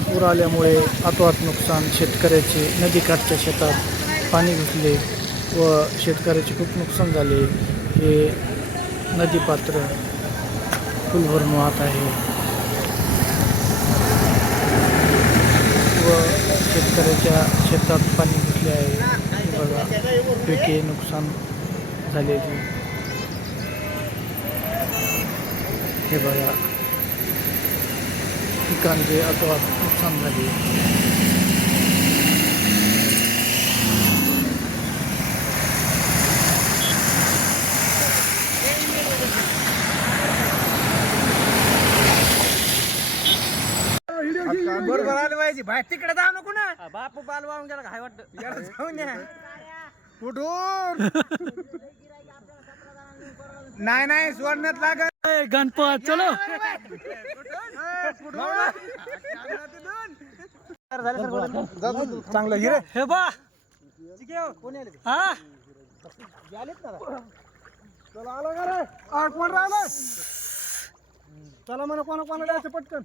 पूर आल्यामुळे अतोआत नुकसान शेतकऱ्याचे नदीकाठच्या शेतात पाणी घुसले व शेतकऱ्याचे खूप नुकसान झाले. हे नदीपात्र फुल भरून वाहत आहे. व शेतकऱ्याच्या शेतात पाणी घुसले आहे. हे बघा पिके नुकसान झालेली. हे बघा. पिकांचे अथवा नुकसान झाले. बरोबर आलं पाहिजे. बाहेर तिकडे जाऊ नको ना. बापू पाल वाहून गेला काय वाटत. जाऊन या. कुठून नाही नाही सोडण्यात लागत गणपत चलो. चांगलं हिरे हे बा. कोणी आले हा? चला आलं का रे? आठ कोण राहिलं चला म्हणा कोणा कोणा द्यायचं पटकन?